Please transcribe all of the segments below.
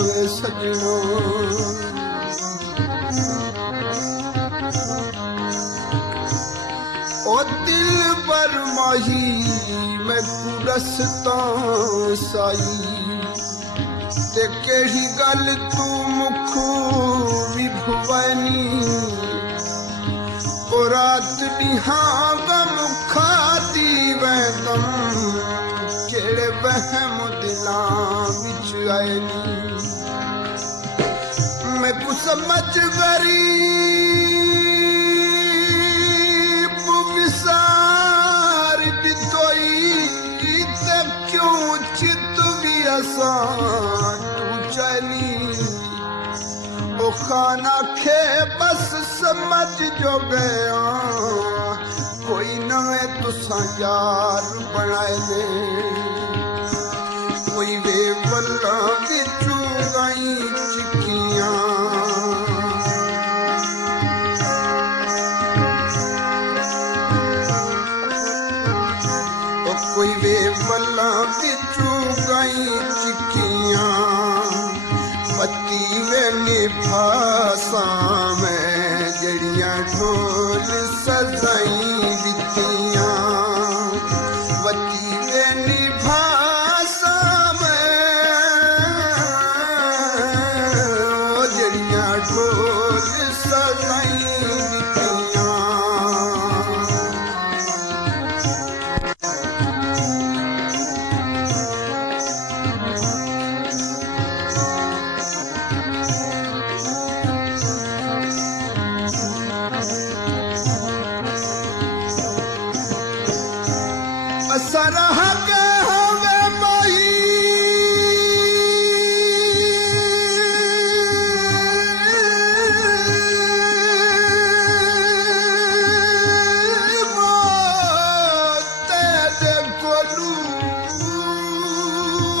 वे सजनो। ओ दिल पर माही मैं कुरसता साई ते केही गल तू मुख विभुवनी। ओ रात दिहा गम खाती वैदम जेड़े वहम दिलां विच आए नी। मैं कुछ समझ गरीब विसार दितोई ते क्यों चित भी आसान तू चली। ओ खाना खे बस समझ जो गया कोई नवे तुसा यार बनाए ने। कोई वे बल्ला बिचू गाई चिकियां ओ कोई वे बल्ला बिचू गाई चिकियां पति वे निभासा में जड़ियां ढोल सजाई दितियां। वती वे निभासा में जड़ियां ढोल सजाई दितियां। सरह के हवे माही तेरे कोलू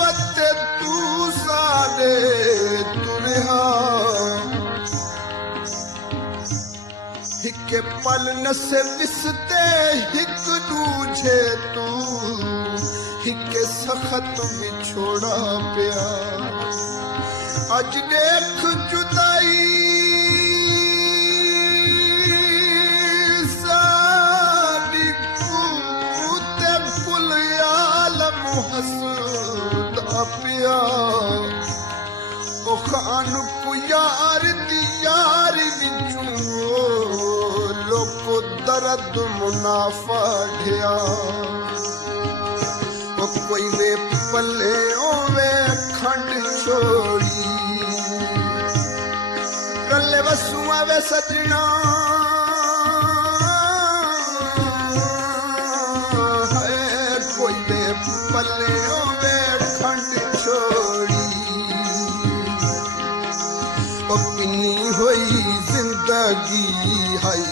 अते तू सारे तुरहा। हिके पल न से विसते हिक दूजे तू हिके सखत बिछोड़ा पिया। अज देख जुदाई साडी कूते कुल आलम हसदा पिया। ओ खान को यार दी यारी बिचू लोको दर्द मुनाफा ढिया। ओ कोई वे पल्ले ओवे खंड छोड़ी रले वसुआ वे सजना। है कोई वे पल्ले ओवे खंड छोड़ी। ओ पिनी हुई जिंदगी हाई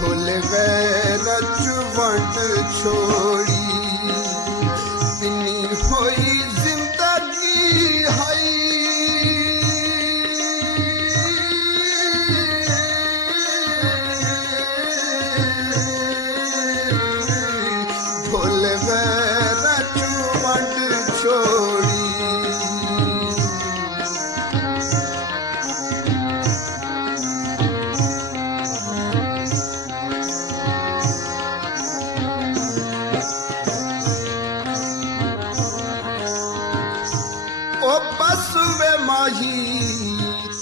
भूल गए रचवंट छोड़ी। पिनी हुई जिंदगी हाई भूल गए रचवंट छोड़ी। ओ बस वे माही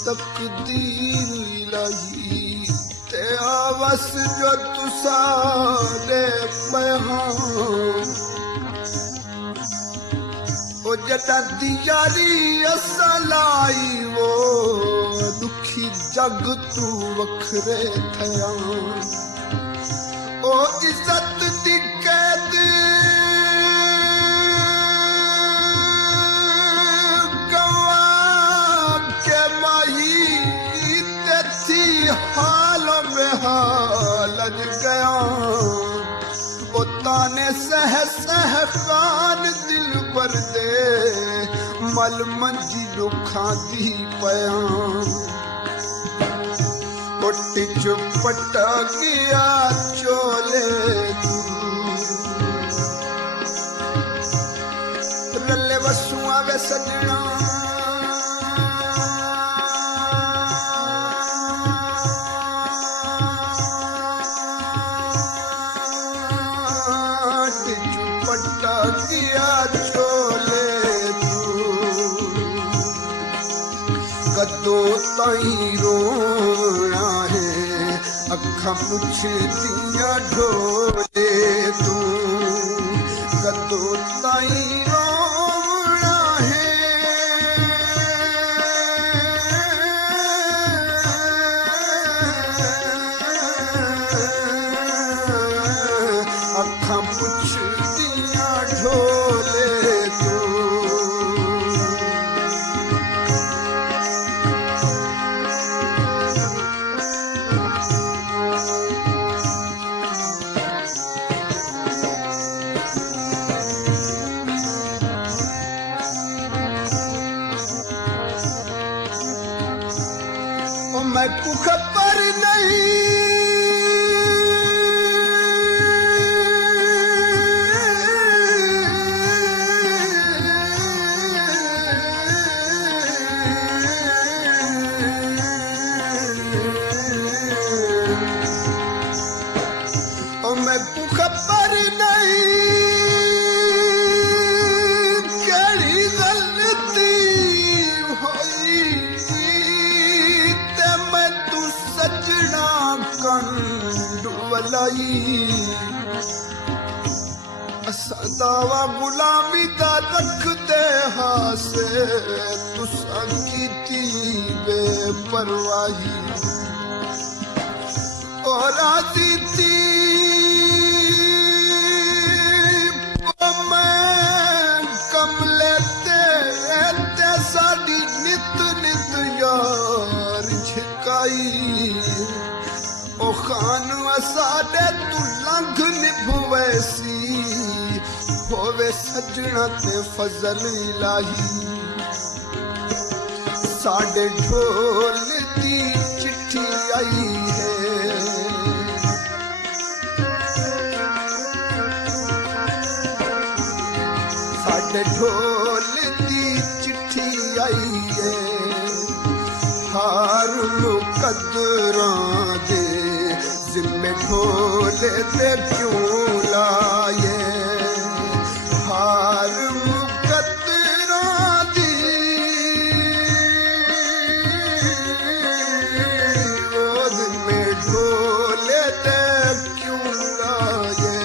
तकदीर इलाही ते आवास जो तुसारे पैहां। ओ जटा दियारी असलाई वो दुखी जग तू वखरे थया। ओ इज्जत दी कैद हाल में हालज गया। ओ ताने सह सह खान दिल पर दे मल मंजी रुखा दी पया। उठ चुपटा गया चोले रले वसुआ वे सजना। चिट्ठिया छोले तू कदों ताईं रोना है अखां पुछदियां ढोले तू कदों ताईं रोना है अखां पुछदियां ढोले तू मैं को खबर नहीं मैं को खबर नहीं केड़ी गलती होई सजना कंडू वलाई असा दावा गुलामी दा रखदे हासे तुसा कीती बेपरवाही और राजी थी मैं कमले ते साडी नित नित यार झिकाई ओ खान साडे तू लंघ निभवैसी होवे सजना ते फजल इलाही साडे ढोल दी चिट्ठी आई है साडे ढोल दी चिट्ठी आई है हार मुकदरां दे जिम्मे ढोले ते क्यों लाए हार मुकदरां दी वो जिम्मे ढोले ते क्यों लाए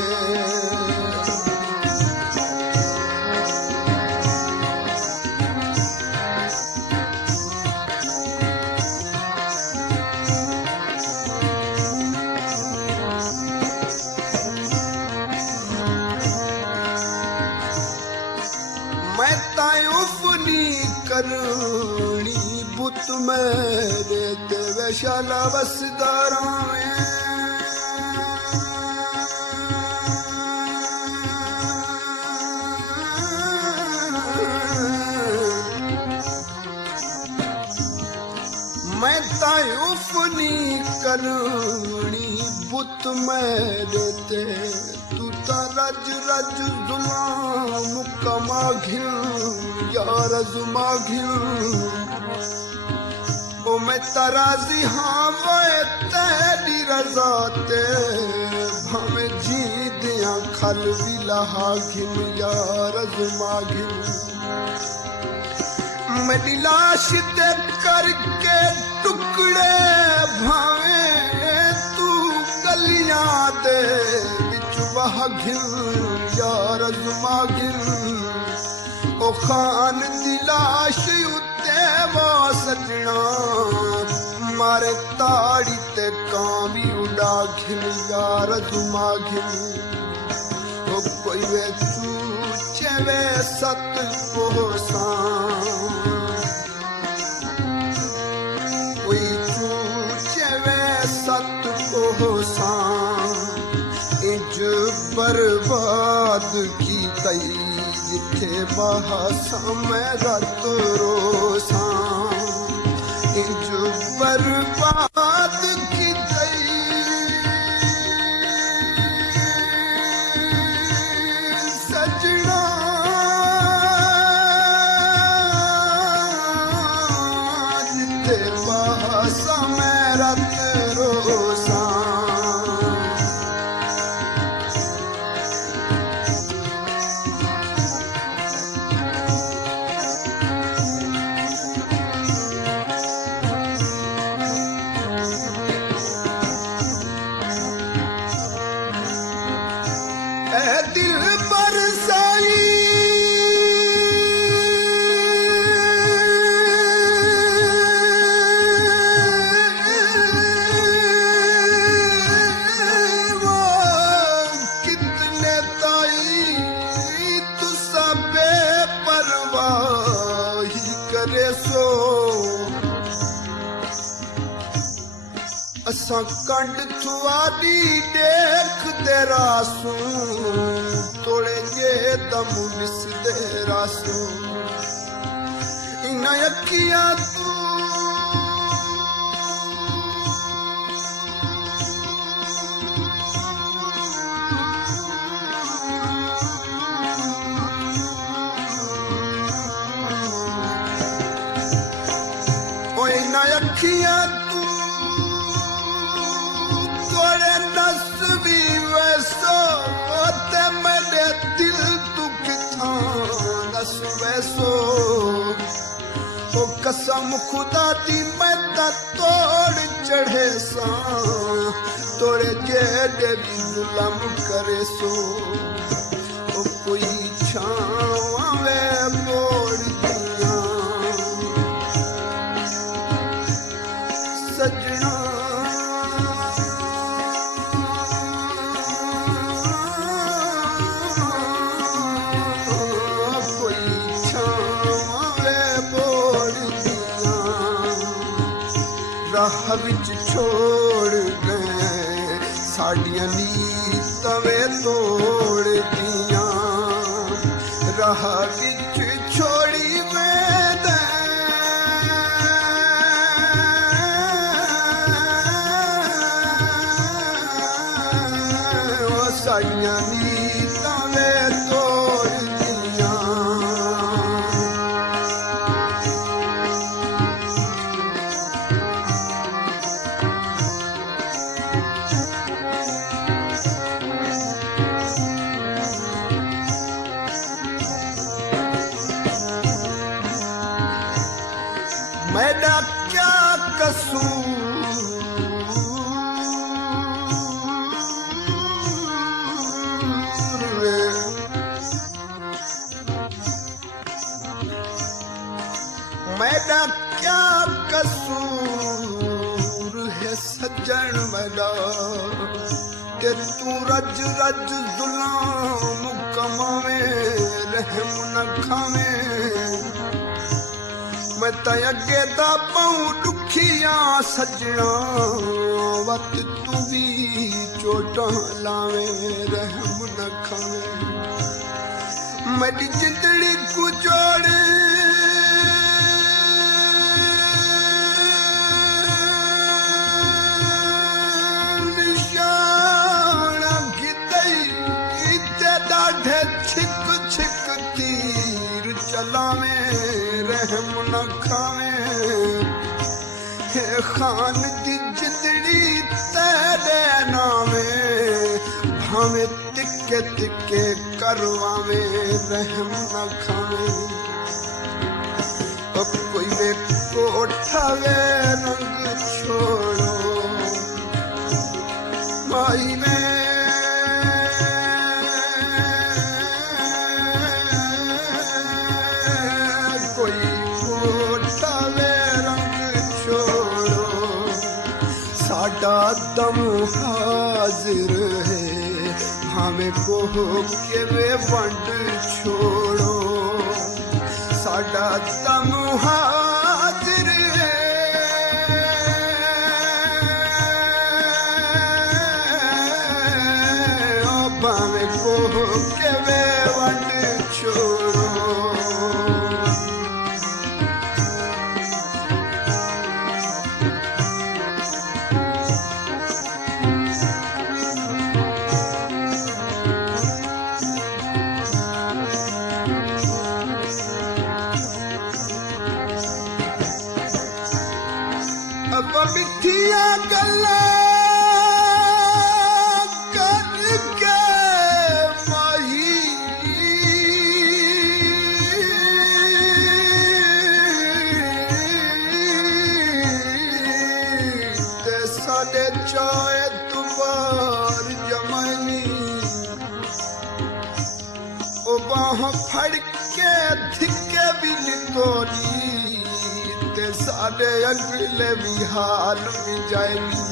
मैं तायुफनी करनी बुत मेरे ते वैशाला बसदारा में मैं तायुफनी करनी बुत मेरे ते तू रज रज जुलाम कमा घिल यार जुमा घिल ओ मैं तराजी हाँ मैं तेरी रजा ते भावे जी दिया खल भी लहा घिल यार जुमा घिल मेरी लाश ते करके टुकड़े भावे तू गलियां दे वह घिल यार जुमा घिल ओ खान दी लाश उत्ते वो सजना मारे ताड़ी ते कामी उड़ा घिल यार जुमा घिल ओ कोई वे तू चवे सत कोसा कोई तू चवे सत कोसा इंज बर्बाद की तई जिथे बहा समय रात रोसा इंज बर्बाद की तई सजना जिथे बहा समय रात रोसा असां कंड थुआरी देखदे रासूं तोड़े जे दम ॾिसदे रासूं इन अखियां तूं अखियां तू तोड़े नस्वी वैसो ते मेरे दिल तू किथां नस वैसो ओ कसम खुदा दी मैं ता तोड़ चढ़े सां तोड़े जेड़े भी जुलम करे सो ओ कोई छावे मोड़ सजना कोई छावे बोड़ दिया राह विच छोड़ गए साड़ियां नीतां वे तोड़ दिया राह विच छोड़ी साइयां नीतां वे तोड़ दिया मेरा क्या कसूर मेरा क्या कसूर है सज्जन मेरा कि तू रज रज जुल्म कमावे रहम न खावे मैं त अगे दा पाऊं दुखिया सजना वत तू भी चोटां लावे रहम न खावे मेरी जिंदड़ी को जोड़ छिक छिक तीर चलावे रहम न खावे हे खान दी जिंदड़ी तेरे नामे भावे तिके तिके करवावे रहम न खावे अब कोई वे कोठावे रंग छोड़ो माई में दम हाजिर है हमें को के वे वंड छोड़ो साडा दम हाजिर है हमें को के वे वंड छोड़ो मिठिया गल्ला करके माही ते साडे चाहे तुम्हार जमानी ओ बाह फड़ के धिके भी निकोली साडे अगले भी हाल भी जाएगी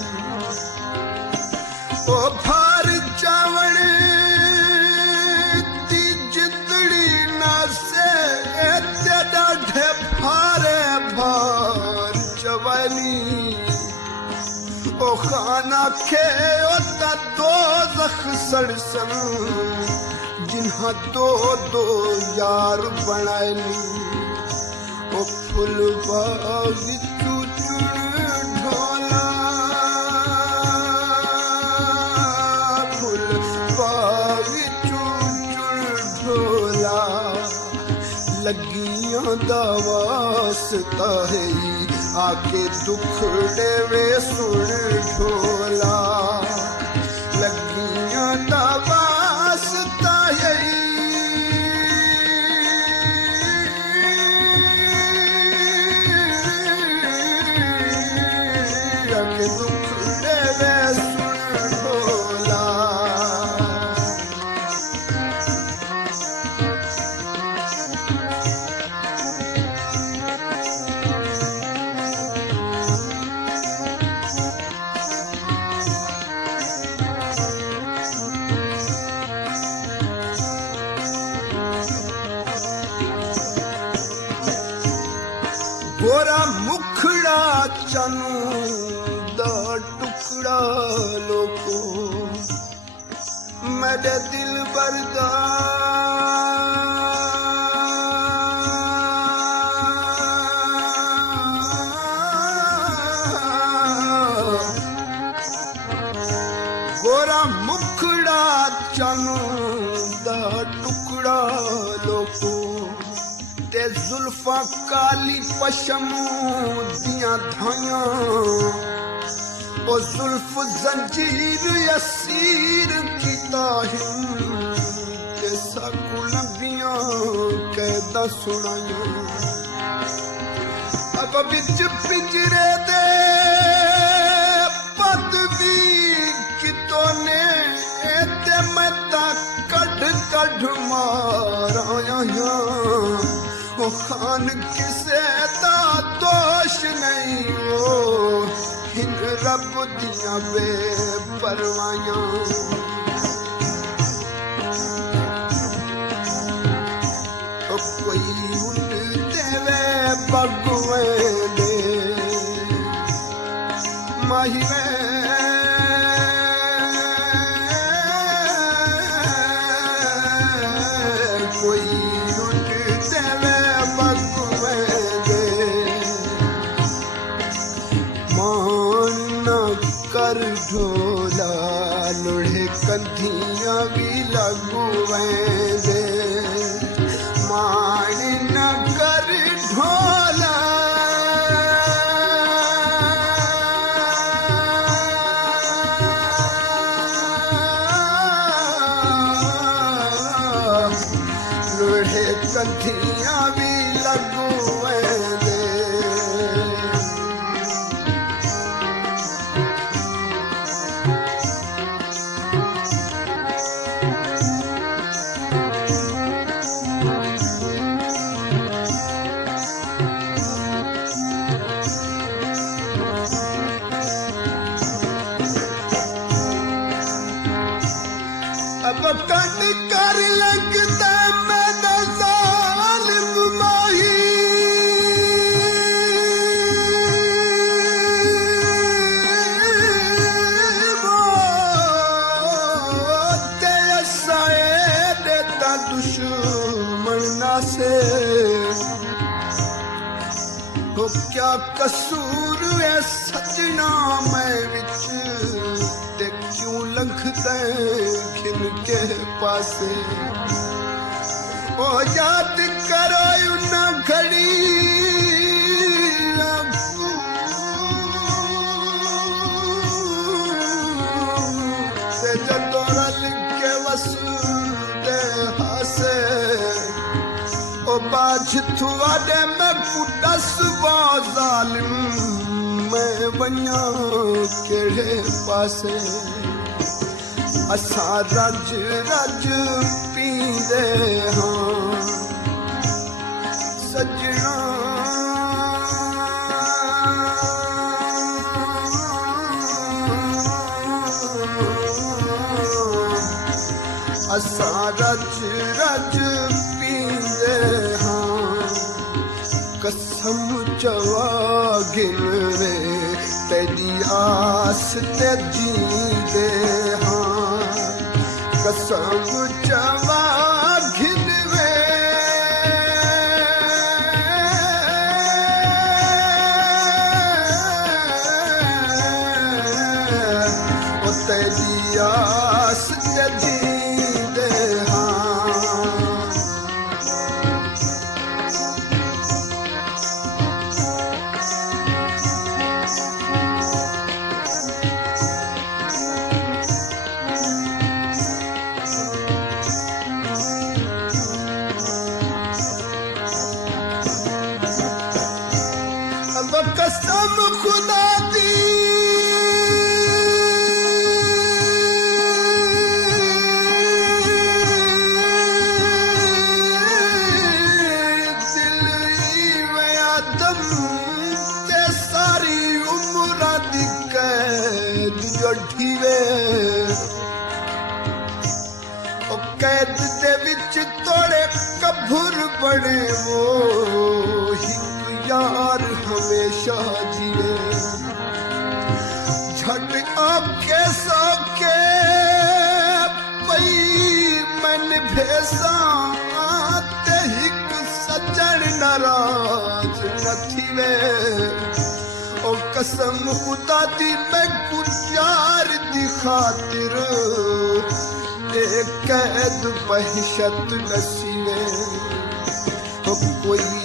ओ भार चावण ती जिंदड़ी ना से एते डाढे भारे भार जवानी ओ ओ खाना खे ओता दो जख सड़सन जिन्हा दो दो यार बनायली ओ फुल बाग चुचुन ढोला फुल बाग चुचुन ढोला लगियां दा वास्ता है आके दुखड़े वे सुन ढोला लगियां दा वास्ता है आके दुखड़े वे सुन ढोला गोरा मुखड़ा चनू दा टुकड़ा लोको मेरे दिल बरदा गोरा मुखड़ा चनू दा टुकड़ा लोको ते जुल्फा काली पशमू दियां धायां ओ जुल्फ जंजीर असीर कीता हिम ते साकू लंबियां कैदा सुनायां अब बिच पिंजरे दे पदवी कितो ने ते मैं ता कढ कढ माराया ओ खान किसे दा दोष नहीं हो हिन रब दियां बेपरवाहियां ओ कोई उन देवे बगवे दे माहिरे कोई कर ढोला लोढ़े कंधियां भी लगू दे मान न कर ढोला लोढ़े कंधियां भी लगू दे अब कट कर लगता मैं जालिम माही तेरे साए देता दुश्मन ना से हो क्या कसूर है सजना मैं विच ते क्यों लंघते खिन के पासे ओ याद करो ना घड़ी ते जदों रल के वसुदे हासे ओ बाज थुआडे मैं कुदस वा जालिम मैं बन्या केड़े पासे असा रज रज पींदे हाँ सजना असा रज रज पींदे हाँ कसम चवा गिन रे तेरी आस ते जींदे हां कसम चवा घिनवे ओ तेरी आस ते जींदे हां कसम खुदा दी दिल में आदम ते सारी उम्र दी कैद जठीवे ओ कैद दे विच तोड़े कभुर बने वो यार हमेशा जिए झट आके सके पई मन भेसा ते हिक सजन नाराज नथी वे ओ कसम खुदा दी मैं गुजार दी खातिर एक कैद बहशत नसीवे ओ कोई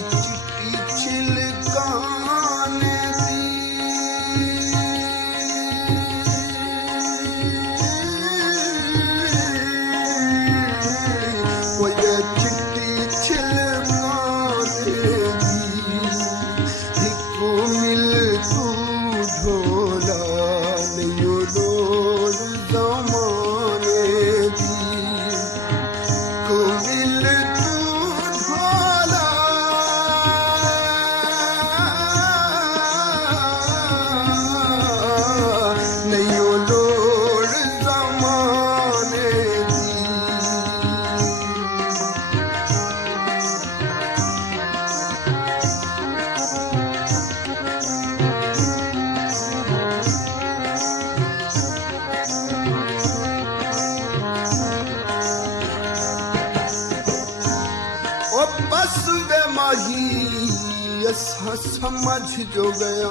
समझ जो गया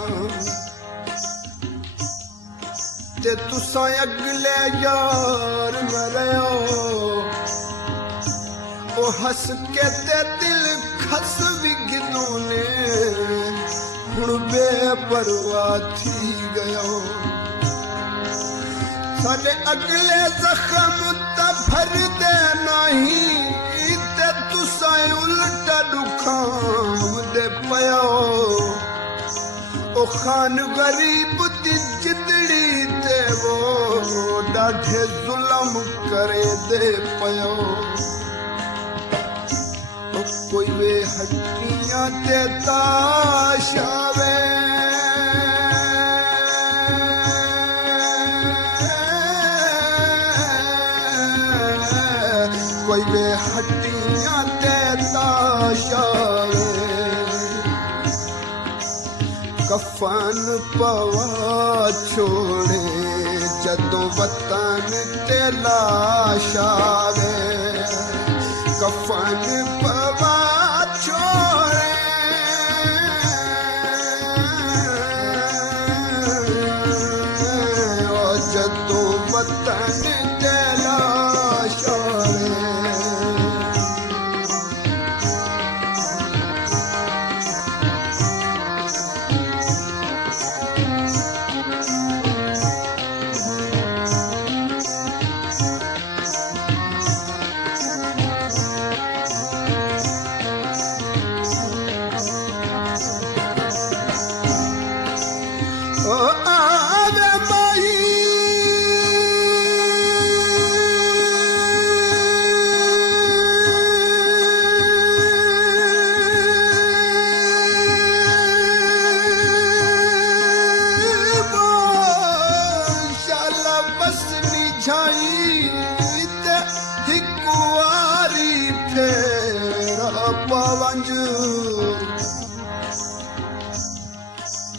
ते तुसा अगले यार मरियो ओ हस के ते दिल खस भी गिनोने हुण बेपरवाह थी गयो साडे अगले जख्म ता भर दे नहीं ते तुसा उल्टा दुखाम दे पयो ओ खान गरीब दी जिंदड़ी ते वो डाढे जुल्म करे दे पयो ओ कोई वे हड्डियां ते ताशावे कोई वे हड्डियां ते ताशावे कफन पवा छोड़े जदों वतन ते लाश आवे कफन पवा छोड़े जदों वतन ते लाश आवे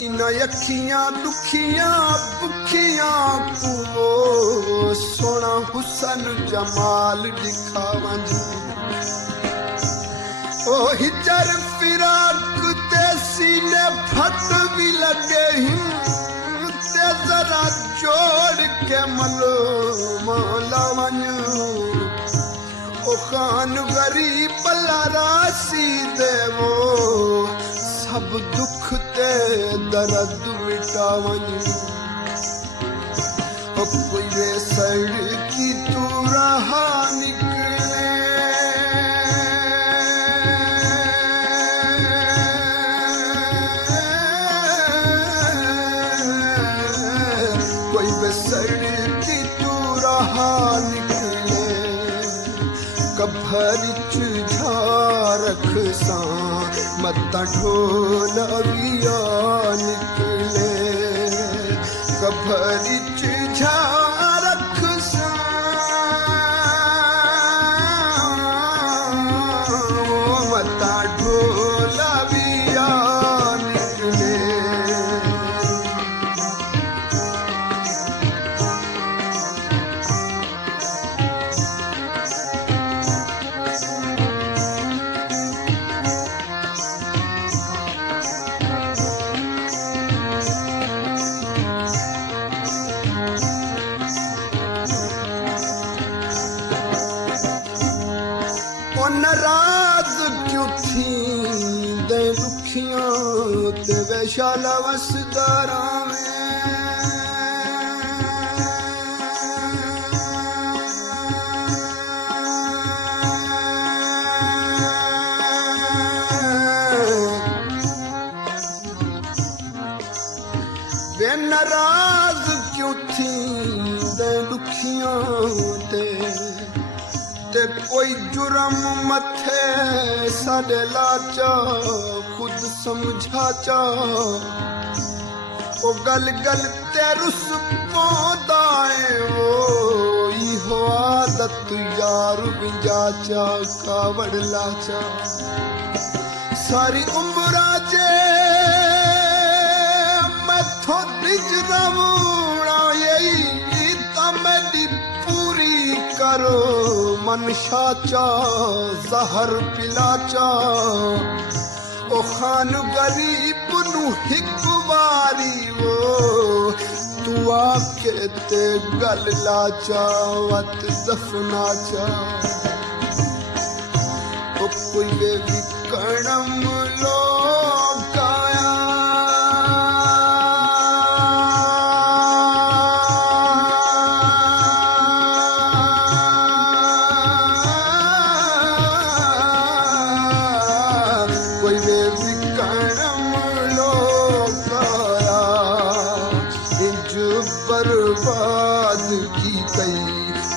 इन अखियां दुखियां बुखियां को सोना हुसन जमाल दिखावन ओ हिजर फिराक ते सीने फट भी लगे ते जरा जोड़ के मलो मालावन ओ खान गरीब राशि देवो सब दुख ते दर्द मिटावन ओ कोई वे सड़की तू रहा निकले कोई वे सड़की तू रहा निकले कभर रख सा मत ढोलविया निकले कभरिच रख सा मत ढोलविया निकले नाराज क्यों थी दे दुखियां ते वैशाला वसदारा वे नाराज क्यों थी दे दुखियां ते कोई जुर्म मथे साडे लाचा खुद समझा चा ओ गल गल ते रुस पोदाए ओ इहो आदत यार विंजा चा कावड़ लाचा सारी उम्र जे मैं थो निजरवणा यही तमेडी पूरी करो मनशा चा जहर पिलाचा ओ खान गरीब नु हिक बारी वो तू आके ते गल लाचा वत दफनाचा ओ कोई वे विकणम लोकाया बर्बाद की कई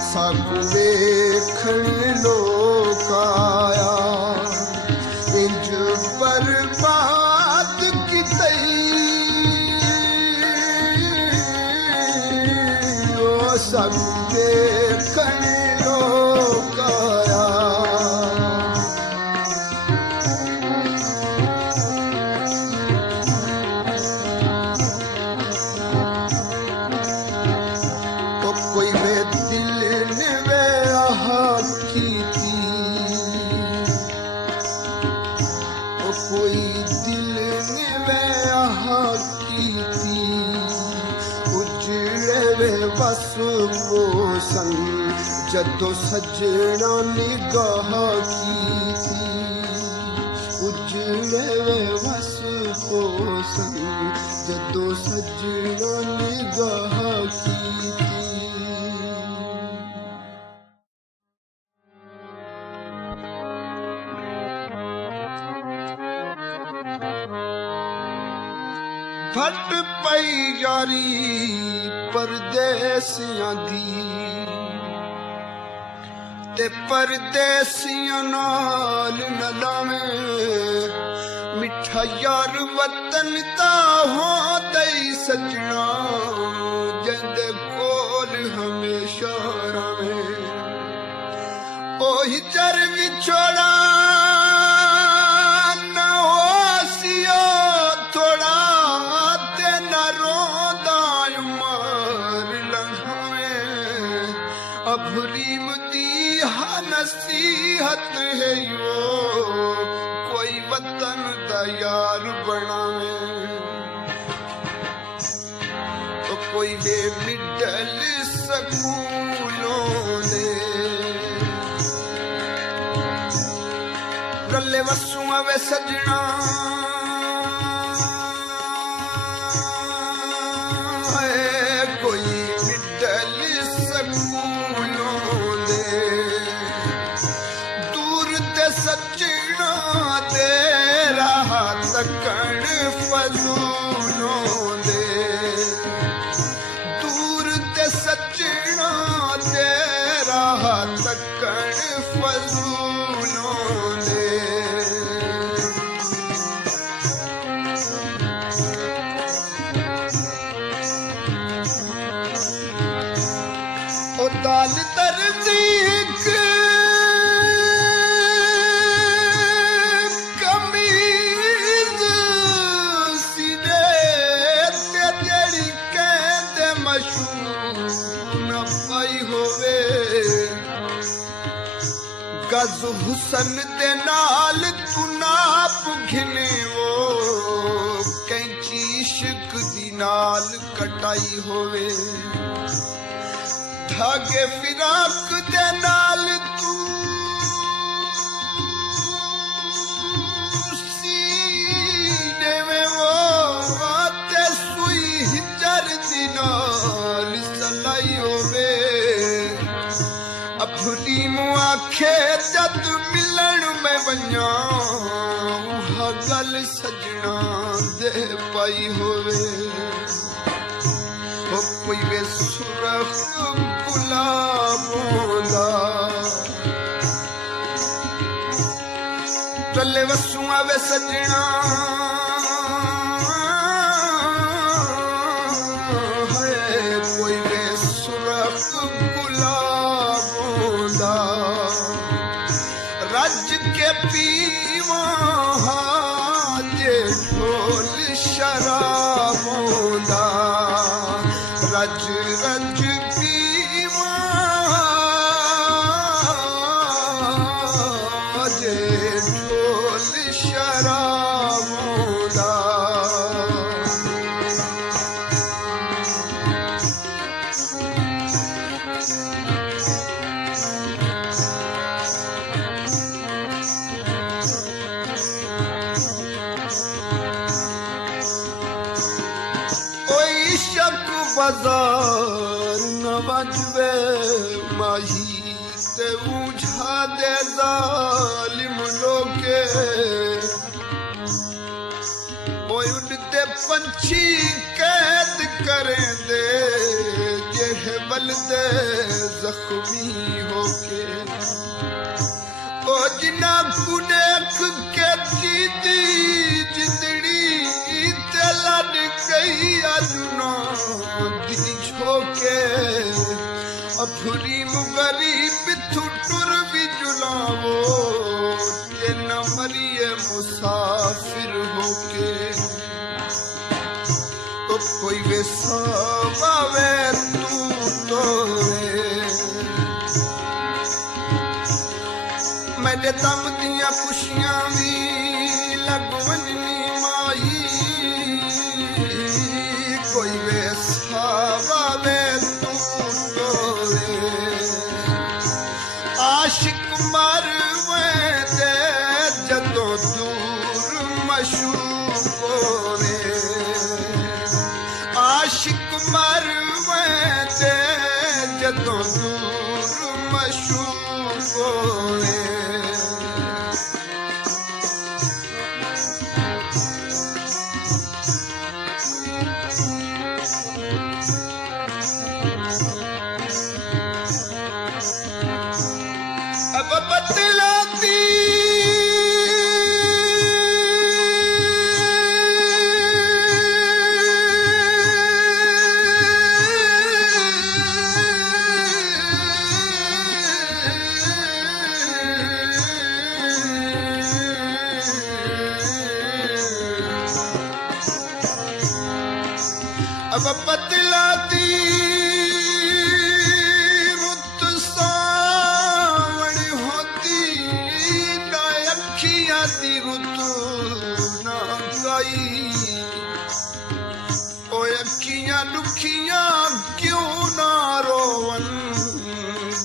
साकू वेखण लोकाया इंज बर्बाद की तई ओ साकू वेखण लोकाया कोई वे दिल ने वे आहा की थी ओ कोई दिल ने वे आहा की थी उजड़े वे बस पोसन जदों सजना निगाह की थी उजड़े वे बस पोसन जदों सजना निगाह की फट पई यारी परदेसियां दी ते परदेसियां नाल न लावें मिठा यार वतन दा हो दई सजना जिंदे कोल हमेशा रवे ओही चर विछोड़ा न हो सियो थोड़ा यार बनावे तो कोई वे मिडल स्कूलों दे रले वसूआ वे सजना कोई मिडल स्कूलों दे दूर ते सजना दे राह तकण फजूलों दे दूर ते सजना दे राह तकण फजूलों दे दाल तरजीक कमीज सीधे ते जेड़ी कहते मशहूर न पाई होवे गज हुसन दे नाल तू नाप घिने वो कैंची इश्क दी नाल कटाई होवे धागे फिराक दे नाल तू सीने में वो बाते सुई हिजर दी नाल सलाई होवे अपनी मुआखे जद मिलन में वन्या उहा गल सजना दे पाई होवे ओ कोई वे सुरख गुलाबों दा चले वसूआ वे सजना है कोई वे सुरख गुलाबों दा रज के पीवा जे ढोल शराबों दा रज रज पीवा जे ढोल शराबों दा बाजार न बजवे माही ते उझा दे जालिम लोगे ओए उड़ते पंछी कैद करें दे जेह बलदे जख्मी होके ओ जिना कुनेक के जीती जिंदड़ी ते लड़ गई अजुना दिल छोके अफरी गरीब थुटुर भी जुलावो ते न मरिए मुसाफिर होके तो कोई वे सावे तू तो मैंने दम दिया खुशियां भी लगवनी माई कोई वे सावे तू तो आशिक मरवे दे जदों दूर मशूक रे आशिक मरवे दे जदों दूर मशूक रे अब बतलाती अब बतलाती रुत सावण होती ना अखियां दी दी रुत ना गई ओए अखियां दुखियां क्यों ना रोवन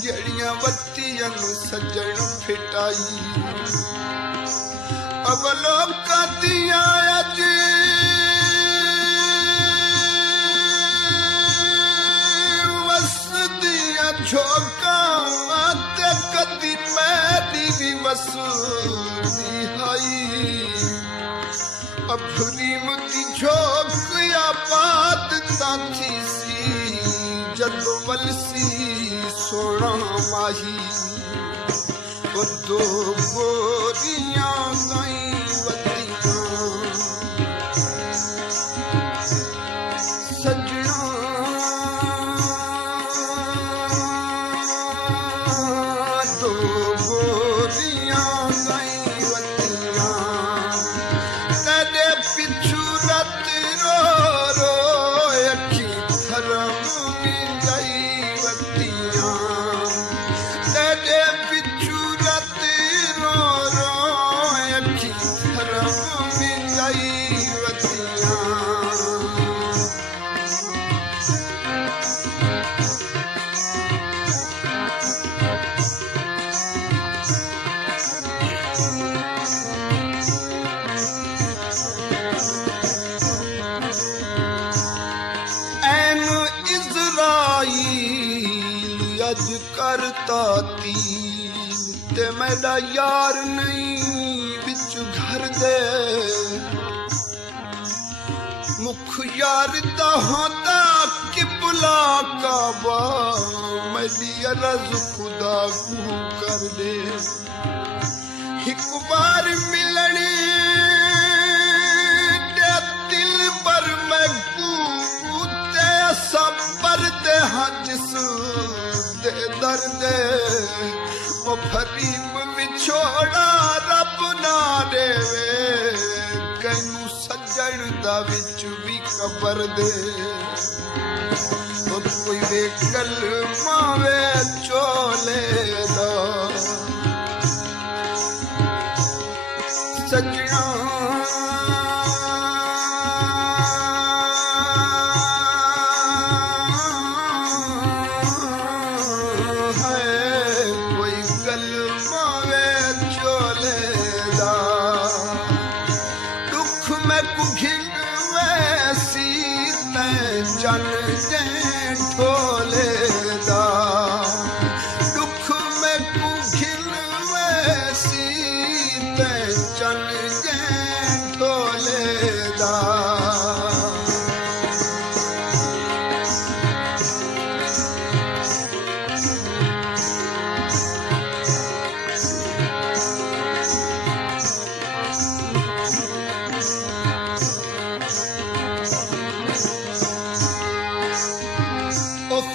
जड़ियां बत्तियां सजन फिटाई अब लोग दिया अज वसदियां झोंका ते कदी मेरी भी वसदी हाई अफरीम दी झोंक आबाद ताथी सी जदों वलसी सोना माही वो दो गोरियां गई वतियां सजना दो गोरियां गई वतियां तेरे पिछू रत रो रो अखी धर्म में गई वतियां तेरे पिछू रत रो रो अखी धर्म में गई वतियां अज करता तीन ते मेरा यार नहीं बिच घर दे मुख यार दा होंदा किबला काबा मेरी अरज खुदा को कर दे एक बार मिलने दे दिल पर मैं कूते सबर दे हजस दे दर्द ओ फरीब विछोड़ा रब ना देवे कैनू सजण दा विच भी कबर दे ओ कोई वे कलमा वे चोले दा सजना चल जे ठोले दा दुख में कुखिल वैसी ते चल जे ठोले दा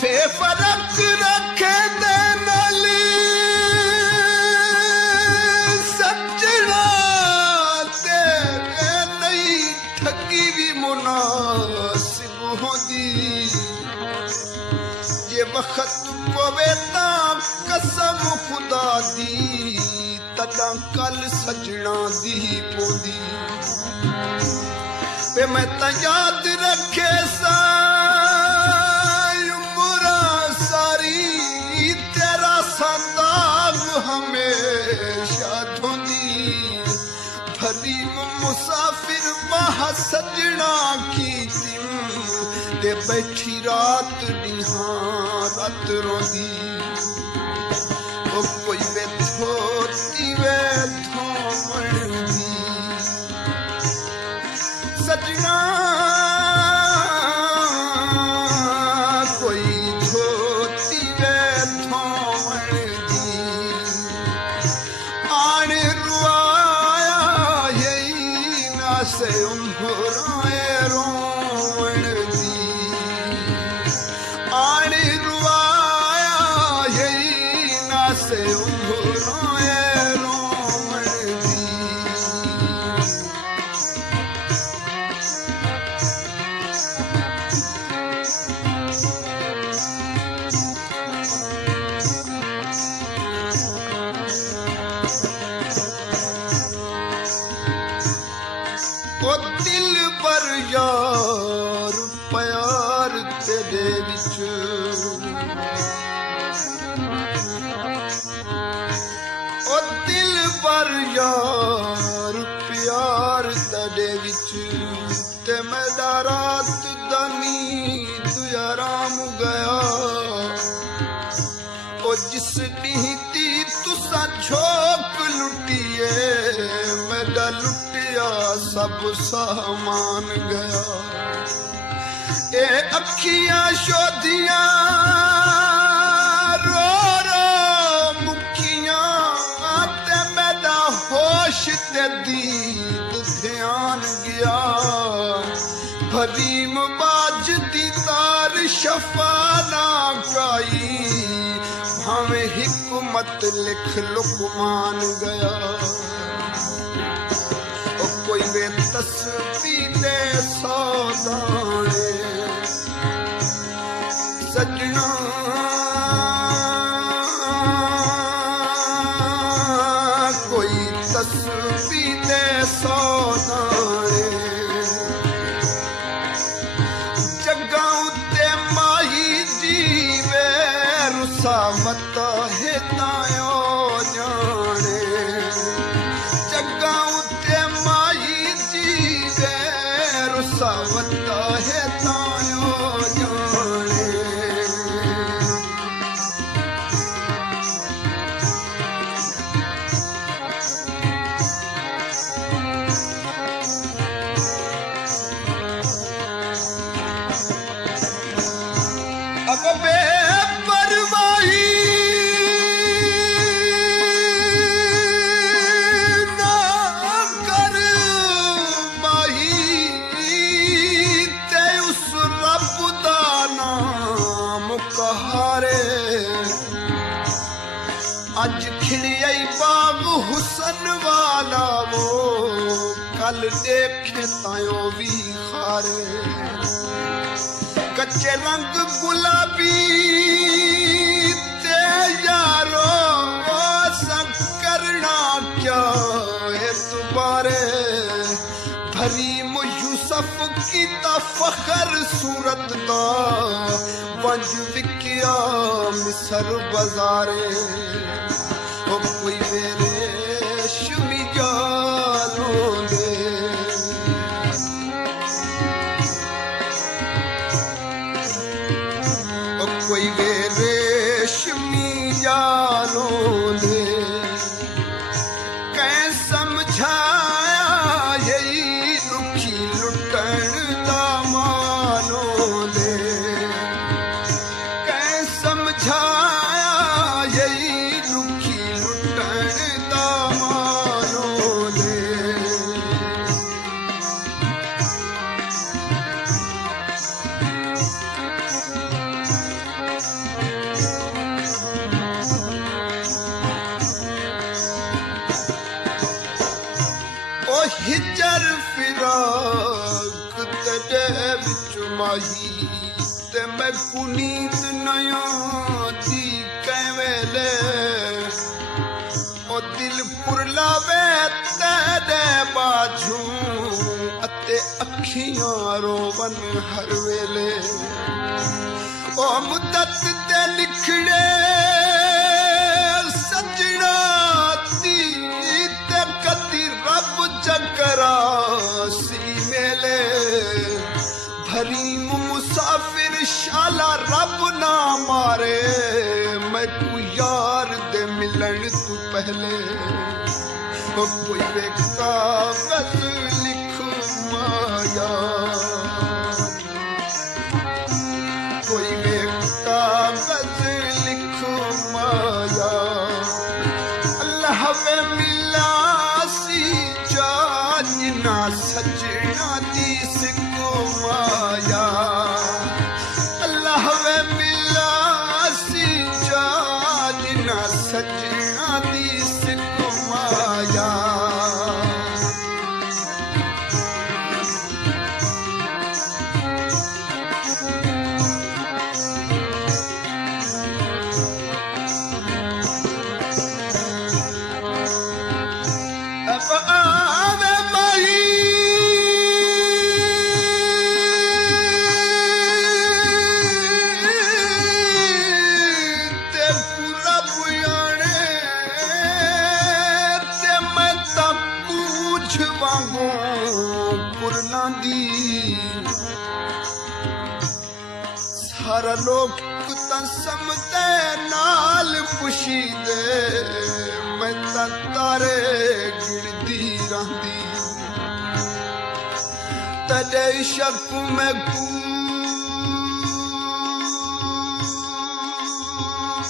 फे फरक रखे दे नाली सजना तेरे नहीं ठगी भी मुनासिब होंदी जे वक्त पवे ता कसम खुदा दी तदा कल सजना दी पोंदी पे मैं ता याद रखे सा हमेशा धुनी भरी मुसाफिर महा सजना की तिम ते बैठी रात रात रोंदी ओ कोई वे थोती वे थोमड़ी सजना कोई थोती वे थोमड़ी से उम्हराए रोवण दी आने रुआया यही ना से उम्हराए रोवण दी दिल पर यार प्यार तेरे विच ओ दिल पर यार प्यार तेरे विच ते मेरा रात दा नींद आराम गया ओ जिस नीति तुसा झोंक लुटिए मेरा लुटिया सब सामान गया ए अखियां शोधियां रो रो मुखियां ते मेरा होश ते दीद ध्यान गया भरीम बाज दी तार शफाना गाई भावे हिकमत लिख लुकमान गया ओ कोई वे तस्वीर दे सौदाने सजना कोई तस्वीर दे सौदाने मत हितायो जाने जग्गा उते माई जीवे रुसावत हितायो जाने अब बे अज खिलियाई बाग हुसन वाला वो कल देखे तायो भी खारे कच्चे रंग गुलाबी ते यारो करना क्या है तुम्हारे भरीम यूसुफ की फखर सूरत दा वंज विकिया मिसर बाजारे ओ कोई मेरे शुमी जालों दे ओ कोई मेरे शुमी जालों दे कै समझाया यही रुखी लुटन दा मानों दे कै समझाया यही रुखी लुटन दा मानों दे ओ हिजर फिराक तेरे विच माही ते मैं कुनीत नया दी कै वेले ओ दिल पुरलावे तेरे बाजू अते अखियां रोवन हर वेले ओ मुद्दत ते लिखड़े सजना दी ते कदी रब जकरा सी मेले भरीम मुसाफिर शाला रब ना मारे मैं तू यार दे मिलन तू पहले ओ कोई वे कागज लिख माया कोई वे कागज लिख माया अल्लाह वे मिला सी जाना सजना दी सिको माया अल्लाह वे मिला सी जाना सजना दी सिको माया अब आवे माही वांगू पुरना दी सारा लोग तां समझदे नाल खुशी दे मैं तां तारे गिनदी रहंदी तदे शक में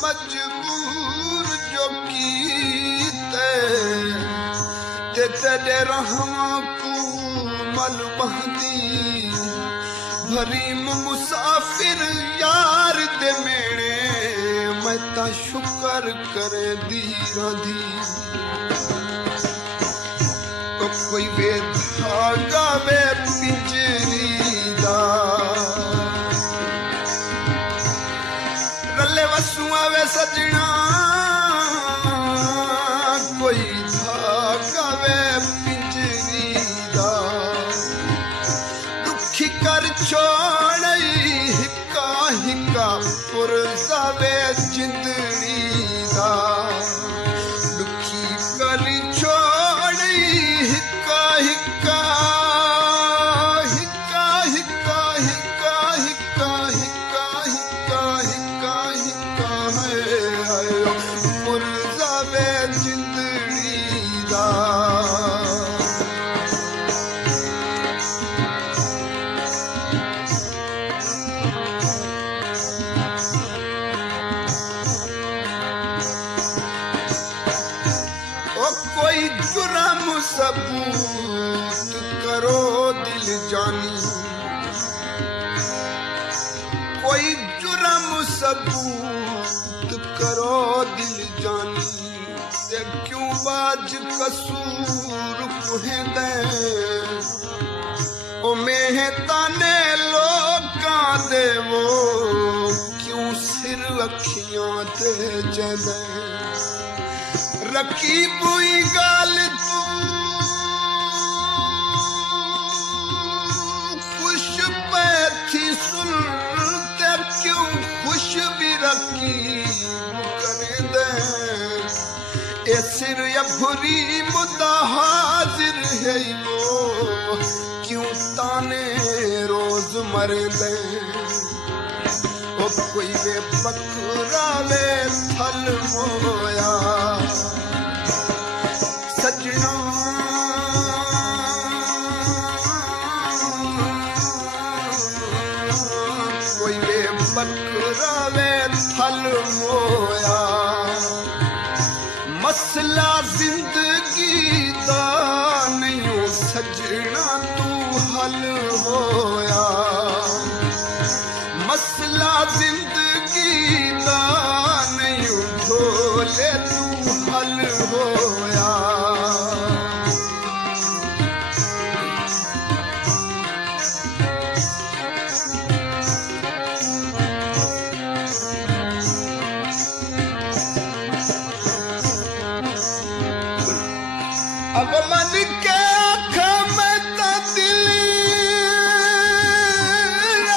मजबूर जो कीते ते तेरे रहमा को मल बहदी भरीम मुसाफिर यार दे मेणे मैं ता शुक्र करे दी राधी कोई वे धागा वे पिंजरी दा रले वसुआ वे सजना कोई धागा वे पिंजरी दा दुखी कर छोड़ई हिका हिका पुरजा वे जिंदड़ी दा दुखी कर छोड़ई हिका हिका हिका हिका हिका हिका हिका हिका हिका हिका है पुरजा वे जिंदड़ी दा कोई जुर्म सबूत करो दिल जानी कोई जुर्म सबूत करो दिल जानी ते क्यों बाज कसूर कुहेंदे ओ मेहताने लोकां दे वो क्यों सिर अखियां ते जंदे रखी बुई गाल तू खुश पैथी सुन ते क्यों खुश भी रखी करे दे ए सिर अभरी मुद्दा हाजिर है वो क्यों ताने रोज मरे दे ओ कोई वे बकरा वे थल मोया सजना कोई वे बकरा वे थल मोया मसला जिंदगी दा नहीं सजना तू हल होया मसला जिंदगी दा नहीं ढोले तू हल होया अब मन के आँख में तो दिल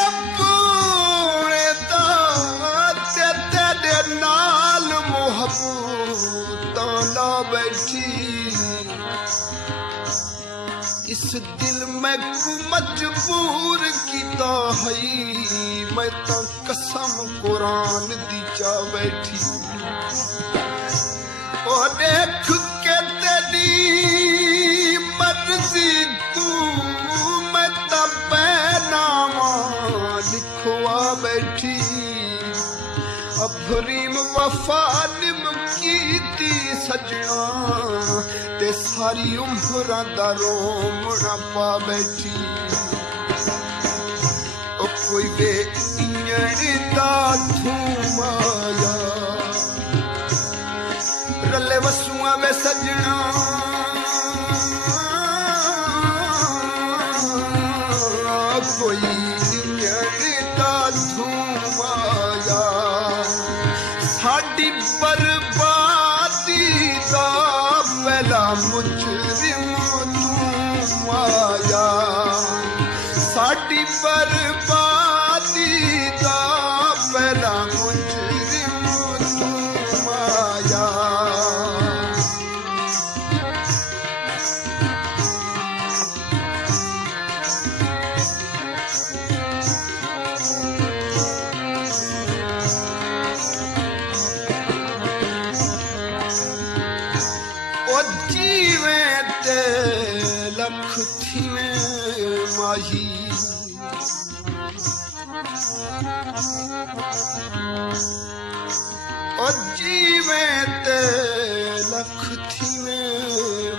अपने तेरे नाल मोहब्बत ला बैठी इस दिल में को मजबूर कीता है मैं तो कसम कुरान दी चा बैठी ओ देख के तेरी मर्जी को मैं तब नामा लिखवा बैठी अभरीम वफा निम कीती सजना ते सारी उम्र दा रोमना पा बैठी ओ कोई वे इन्हनी दा धूमाया रले वसुआ वे सजना कोई इन्हनी दा धूमाया साडी बर्बादी दा पहला मुजरिम तू आया साडी बर्बादी दा पहला मुजरिम तू आया थीवे माही ओ जीवे ते लख थीवे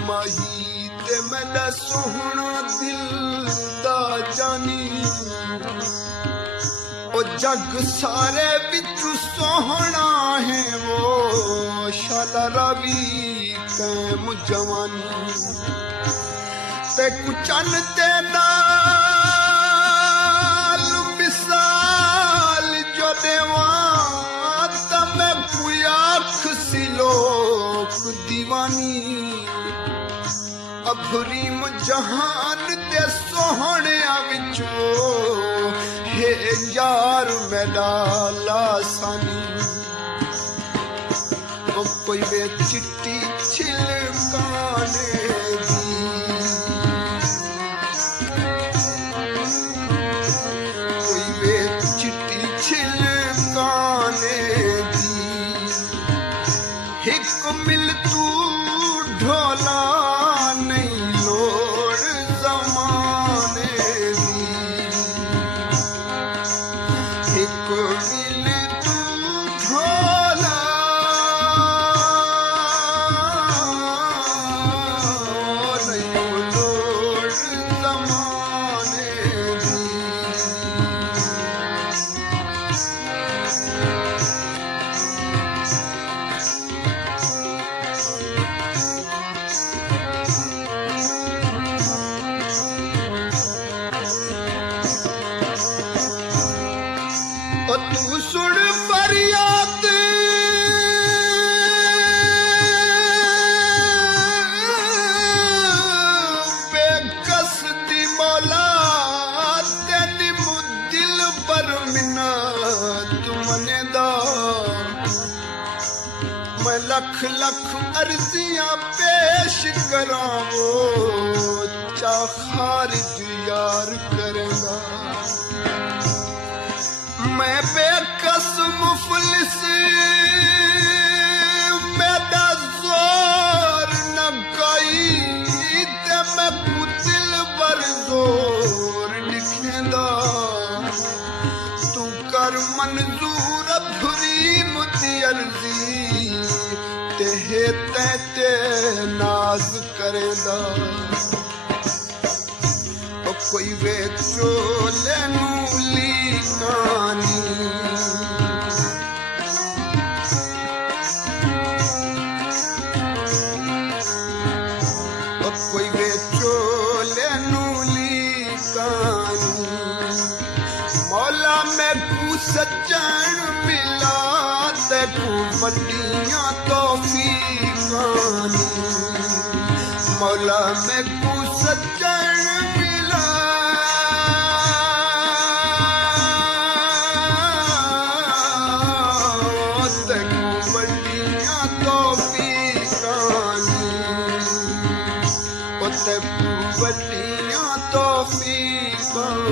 माही ते मेरा सोहना दिल दा जानी ओ जग सारे बिच सोहना है वो शाला रवि कैम जवानी ते कुचन ते नाल मिसाल जो देवा तमे कुयाख सिलोक दीवानी अभरीम जहान दे सोहने विचो हे यार मेरा लासानी ओ कोई वे चिट्टी छिलकाने दी कोई वे चिट्टी छिलकाने दी हिक मिल तू ढोला नहीं लोड़ जमाने दी हिक मिल तू ढोला नहीं लोड़ जमाने दी ओ तू सुन फरियाद बेकस दी मौला तेरी मुदिल पर मिन्नत मने दा मैं लख लख अर्जियां पेश करावो चा खारिज यार करेंदा मैं बेकस मुफलिस मेरा जोर न कोई ते मैं कुतिल पर जोर लिखेंदा तू कर मंजूर भरी मुती अर्जी ते नाज करेंदा ओ कोई वे चोले नूली कानी ओ कोई वे चोले नूली कानी मौला मैं कू सच्चन मिला ते कू वड्डियां तौफीकानी मौला मैं कू सच्चन मिला ते कू वड्डियां तौफीकानी ओ ते कू वड्डियां तौफीकानी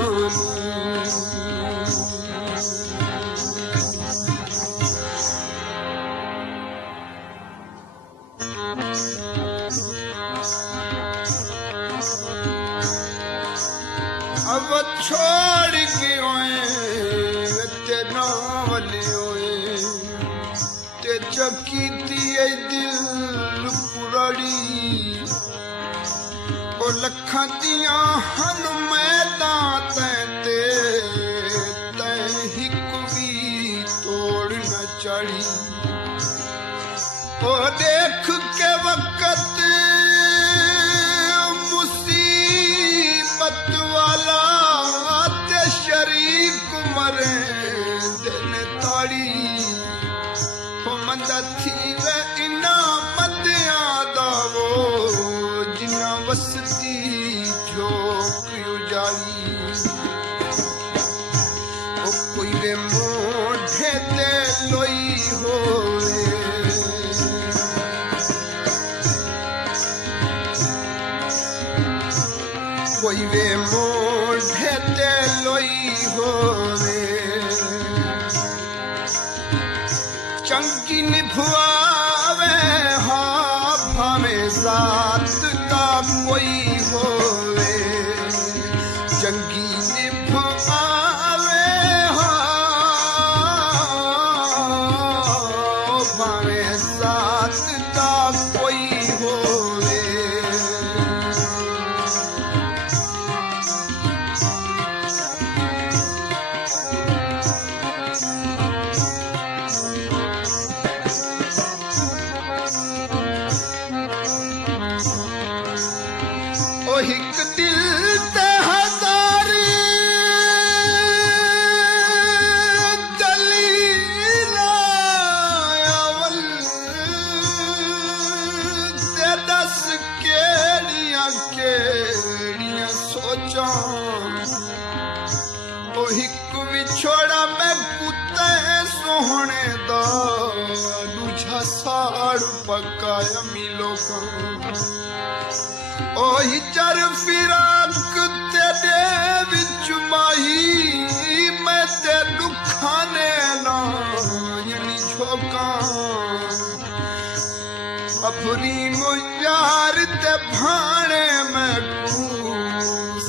अब छोड़ के ओए ते नावल ओए ते चकीती ए दिल पुरड़ी ओ लखां दियां हन मैदान ते हिक भी तोड़ न चढ़ी ओ देख के वक्त मुसीबत वाला ते शरीक मरे दिन ताड़ी हो मंदा थी वे इना मदिया दावो जिना वसती जोक उजाड़ी ओ कोई वे मोढ़े ते लोई होए कोई वे मोढ़े ते लोई होवे चंगी निभावे हाँ भावे जात का कोई होवे चंगी निभावे हो भावे साथ का कोई होवे ओ हिक दिल ते हजारी दलीला अवल ते दस केड़ियां केड़ियां सोचां ओ हिक विछोड़ा मैं कुत्ते सोहने दा दूजा साड़ पकाया मिलो का ओही चर फिराक तेरे विच माही मैं ते दुखाने लायनी झोंका अपनी मुयार ते भाने में कू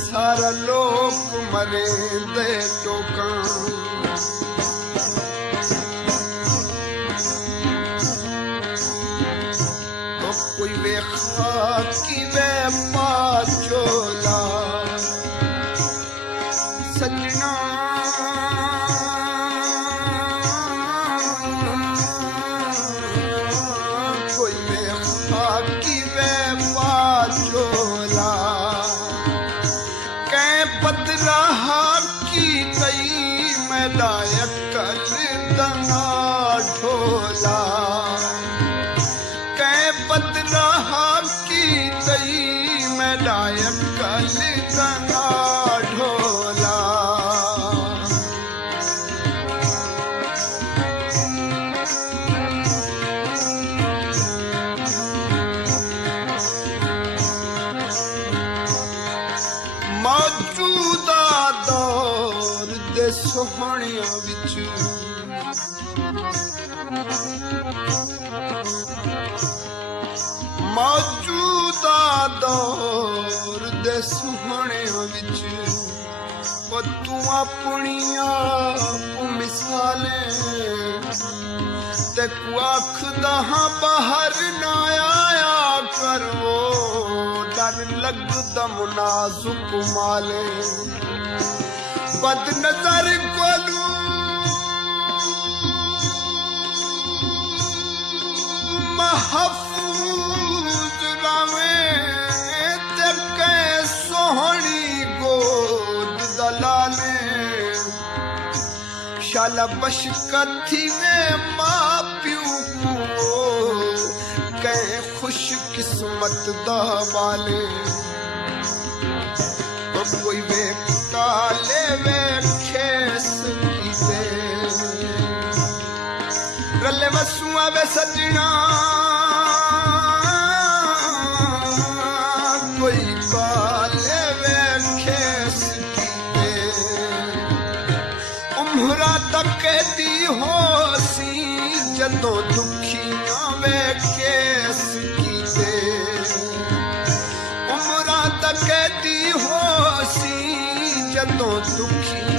सारा लोक मरे दे टोका कोई वे खाकी वे पाचोला सजना कोई वे खाकी वे पाचोला कै पतरा की कई मैं लायक कर दंगा ढोला बदला की तई मैं लायक कल गंगा ढोला मौजूदा दौर दे सोहणियां विच मौजूदा दौर दे सुहणे विच ओ तू अपनिया मिसालें ते को आखदा हां बाहर ना आया करो डर लगदा मुनाजुक माले बद नजर कोलू महफूज रावे ते कै सोहनी गोद दलाले शाला बशकथी में मां प्यू को कै खुश किस्मत दा वाले कोई वे काले वे खेस कीते रले वसुआ वे सजना कोई काले वे खेस कीते उम्रा तक दी होसी जदों दुखियां वे केस कीते उम्रा तक दी होसी जदों दुखी